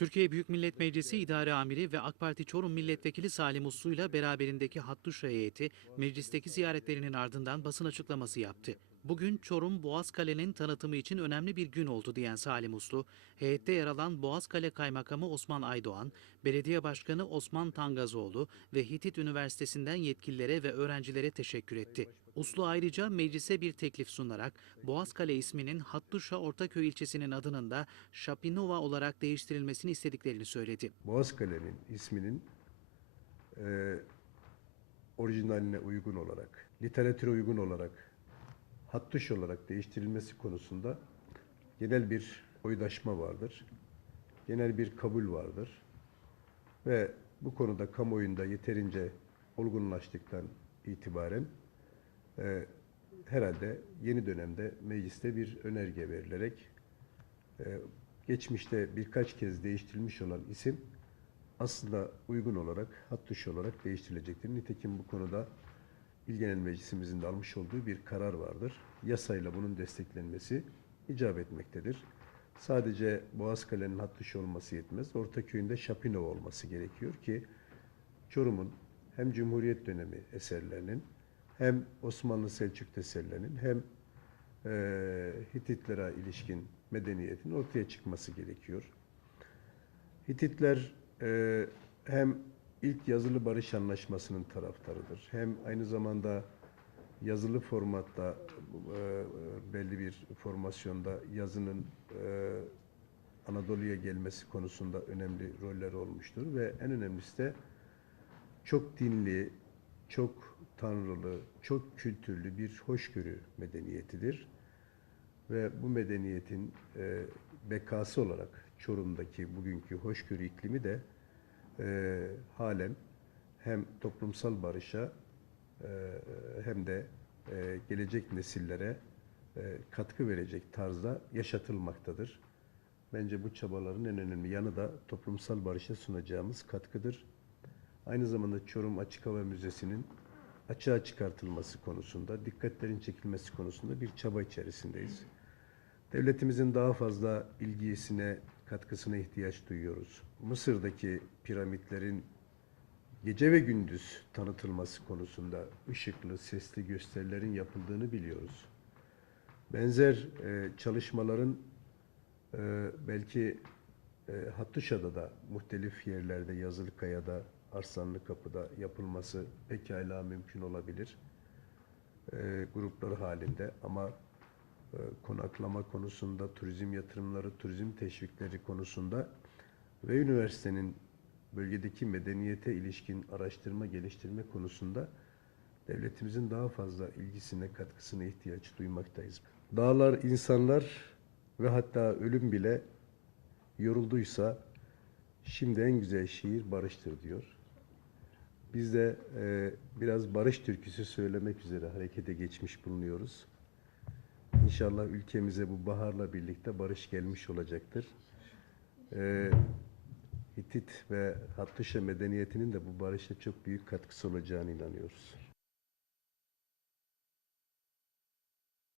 Türkiye Büyük Millet Meclisi İdare Amiri ve AK Parti Çorum Milletvekili Salim Uslu ile beraberindeki Hattuşa heyeti meclisteki ziyaretlerinin ardından basın açıklaması yaptı. Bugün Çorum Boğazkale'nin tanıtımı için önemli bir gün oldu diyen Salim Uslu, heyette yer alan Boğazkale Kaymakamı Osman Aydoğan, Belediye Başkanı Osman Tangazoğlu ve Hitit Üniversitesi'nden yetkililere ve öğrencilere teşekkür etti. Uslu ayrıca meclise bir teklif sunarak Boğazkale isminin Hattuşa Ortaköy ilçesinin adının da Şapinova olarak değiştirilmesini istediklerini söyledi. Boğazkale'nin isminin e, orijinaline uygun olarak, literatüre uygun olarak, hattuş olarak değiştirilmesi konusunda genel bir oydaşma vardır. Genel bir kabul vardır. Ve bu konuda kamuoyunda yeterince olgunlaştıktan itibaren e, herhalde yeni dönemde mecliste bir önerge verilerek e, geçmişte birkaç kez değiştirilmiş olan isim aslında uygun olarak, hat dışı olarak değiştirilecektir. Nitekim bu konuda İl Genel Meclisimizin de almış olduğu bir karar vardır. Yasayla bunun desteklenmesi icap etmektedir. Sadece Boğazkale'nin hat dışı olması yetmez. Ortaköy'ün de Şapinova olması gerekiyor ki Çorum'un hem Cumhuriyet dönemi eserlerinin hem Osmanlı Selçuk eserlerinin hem e, Hititlere ilişkin medeniyetin ortaya çıkması gerekiyor. Hititler e, hem ilk yazılı barış anlaşmasının taraftarıdır. Hem aynı zamanda yazılı formatta e, belli bir formasyonda yazının e, Anadolu'ya gelmesi konusunda önemli roller olmuştur ve en önemlisi de çok dinli, çok tanrılı, çok kültürlü bir hoşgörü medeniyetidir. Ve bu medeniyetin e, bekası olarak Çorum'daki bugünkü hoşgörü iklimi de e, halen hem toplumsal barışa e, hem de e, gelecek nesillere e, katkı verecek tarzda yaşatılmaktadır. Bence bu çabaların en önemli yanı da toplumsal barışa sunacağımız katkıdır. Aynı zamanda Çorum Açık Hava Müzesi'nin açığa çıkartılması konusunda, dikkatlerin çekilmesi konusunda bir çaba içerisindeyiz. Devletimizin daha fazla ilgisine, katkısına ihtiyaç duyuyoruz. Mısır'daki piramitlerin gece ve gündüz tanıtılması konusunda ışıklı, sesli gösterilerin yapıldığını biliyoruz. Benzer e, çalışmaların e, belki e, Hattuşa'da da muhtelif yerlerde, Yazılıkaya'da, Arslanlı Kapı'da yapılması pekala mümkün olabilir. E, grupları halinde ama konaklama konusunda, turizm yatırımları, turizm teşvikleri konusunda ve üniversitenin bölgedeki medeniyete ilişkin araştırma, geliştirme konusunda devletimizin daha fazla ilgisine, katkısına ihtiyaç duymaktayız. Dağlar, insanlar ve hatta ölüm bile yorulduysa şimdi en güzel şiir barıştır diyor. Biz de e, biraz barış türküsü söylemek üzere harekete geçmiş bulunuyoruz. İnşallah ülkemize bu baharla birlikte barış gelmiş olacaktır. Ee, Hitit ve Hattuşa medeniyetinin de bu barışa çok büyük katkısı olacağını inanıyoruz.